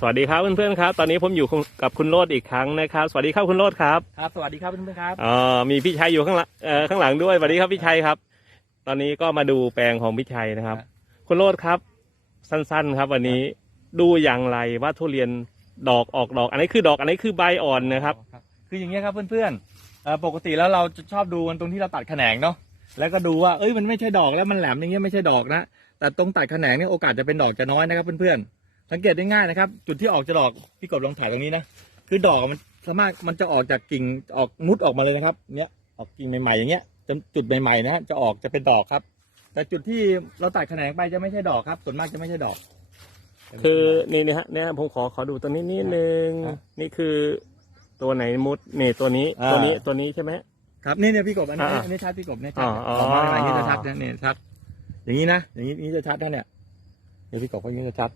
สวัสดีครับเพื่อนๆครับตอนนี้ผมอยู่กับคุณโรดอีกครั้งนะครับ สวัสดีครับคุณโรดครับครับสวัสดีครับเพื่อนๆครับอ่อมีพี่ชัยอยู่ข้างหลังข้างหลังด้วยสวัสดีครับพี่ชัยครับ ตอนนี้ก็มาดูแปลงของพี่ชัยนะครับ คุณโรดครับสั้นๆครับ วันนี้ดูอย่างไรว่าทุเรียนดอกออกดอกอันนี้คือดอกอันนี้คือใบอ่อนนะครับ คืออย่างเงี้ยครับเพื่อนๆเอ่อปกติแล้วเราจะชอบดูมันตรงที่เราตัดแขนงเนาะแล้วก็ดูว่าเอ้ยมันไม่ใช่ดอกแล้วมันแหลมอย่างเงี้ยไม่ใช่ดอกนะ แต่ตรงตัดแขนงเนี่ยโอกาสจะเป็นดอกจะน้อยนะครับเพื่อนๆสังเกตได้ง่ายนะครับ จุดที่ออกจะดอกพี่กบลองถ่ายตรงนี้นะคือดอกมันสามารถมันจะออกจากกิ่งออกมุดออกมาเลยนะครับ เนี้ยออกกิ่งใหม่ๆอย่างเงี้ยจนจุดใหม่ๆนะจะออกจะเป็นดอกครับ แต่จุดที่เราตัดแขนงไปจะไม่ใช่ดอกครับ ส่วนมากจะไม่ใช่ดอก คือนี่นะฮะเนี่ยผมขอขอดูตัวนี้นิดนึงนี่คือตัวไหนมุดนี่ตัวนี้ตัวนี้ ตัวนี้ใช่ไหมครับนี่เนี่ยพี่กบอันนี้อันนี้ชัดพี่กบเนี่ยชัดอ๋ออ๋อนี่จะชัดนะเนี่ยชัดอย่างนี้นะอย่างนี้นี่จะชัดเท่าเนี่ยเดี๋ยวพี่กบก็ยังจะชัด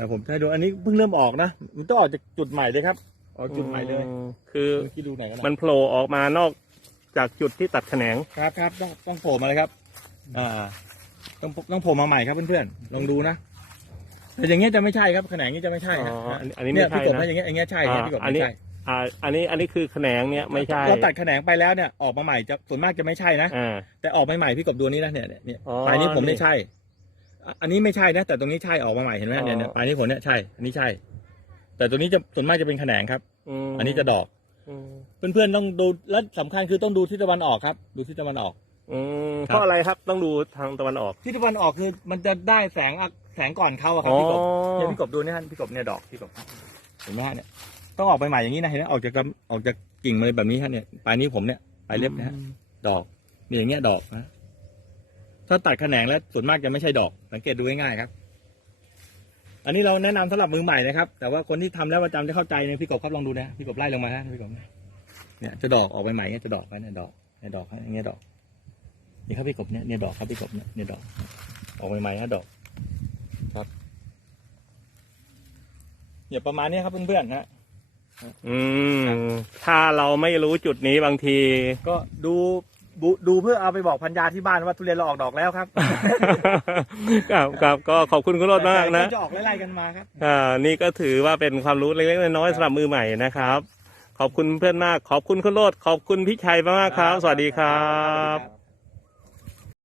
ครัผมใช่ดูอันนี้เพิ่งเริ่มออกนะมันต้องออกจากจุดใหม่เลยครับออกจุดใหม่เลยคือที่ดูไหนมันโผล่ออกมานอกจากจุดที่ตัดแขนงครับครับต้องต้องโผล่มาเลยครับ อ่า ต้องต้องโผล่มาใหม่ครับเพื่อนๆลองดูนะ แต่อย่างเงี้ยจะไม่ใช่ครับแขนงนี้จะไม่ใช่อ๋ออันนี้ไม่ใช่นะพี่กบนะอย่างเงี้ยอย่างเงี้ยใช่ครับพี่กบไม่ใช่อ่าอันนี้อันนี้คือแขนงเนี้ยไม่ใช่เราตัดแขนงไปแล้วเนี่ยออกมาใหม่จะส่วนมากจะไม่ใช่นะแต่ออกมาใหม่พี่กบดูนี้นะเนี่ยเนี่ยอ๋อนี้ผมไม่ใช่อันนี้ไม่ใช่นะ แต่ตรงนี้ใช่ออกมาใหม่เห็นไหมเนี่ยอันนี้ผลเนี่ยใช่ อันนี้ใช่ แต่ตัวนี้จะส่วนมากจะเป็นแขนงครับอันนี้จะดอกอเพื่อนๆต้องดูและสําคัญคือต้องดูทิศตะวันออกครับ ดูทิศตะวันออกอเพราะอะไรครับต้องดูทางตะวันออก ทิศตะวันออกคือ มันจะได้แสงแสงก่อนเข้าครับพี่กบเนี่ยพี่กบดูนี่ยพี่กบเนี่ยดอกพี่กบเห็นไหมฮะเนี่ยต้องออกไปใหม่อย่างนี้นะเห็นไหมออกจากออกจากกิ่งมาแบบนี้ฮะเนี่ยปลายนี้ผมเนี่ยปลายเล็บนะฮะดอกมีอย่างเงี้ยดอกนะถ้าตัดแขนงแล้วส่วนมากจะไม่ใช่ดอกสังเกตดูง่ายๆครับ อันนี้เราแนะนําสําหรับมือใหม่นะครับ แต่ว่าคนที่ทําแล้วประจำาจะเข้าใจเนี่ยพี่กบครับลองดูนะพี่กบไล่ลงมาฮะพี่กบเนี่ย จะดอกออกใหม่เนี่ยจะดอกไปเนี่ยดอกเนี่ยดอกเนี่ยดอกนี่ครับพี่กบเนี่ยเนี่ยดอกครับพี่กบเนี่ยดอก ออกใหม่ฮะดอก ครับอย่าประมาณนี้ครับเพื่อนๆฮะอืม ถ้าเราไม่รู้จุดนี้บางทีก็ดูดูเพื่อเอาไปบอกพันยาที่บ้านว่า ทุเรียนเราออกดอกแล้วครับ ครับก็ขอบคุณคุณรถมากนะจะออกไล่ไๆกันมาครับอ่า นี่ก็ถือว่าเป็นความรู้เล็ก ๆ น้อยๆสำหรับมือใหม่นะครับ ขอบคุณเพื่อนมาก ขอบคุณคุณรถขอบคุณพี่ชัยมากครับสวัสดีครับ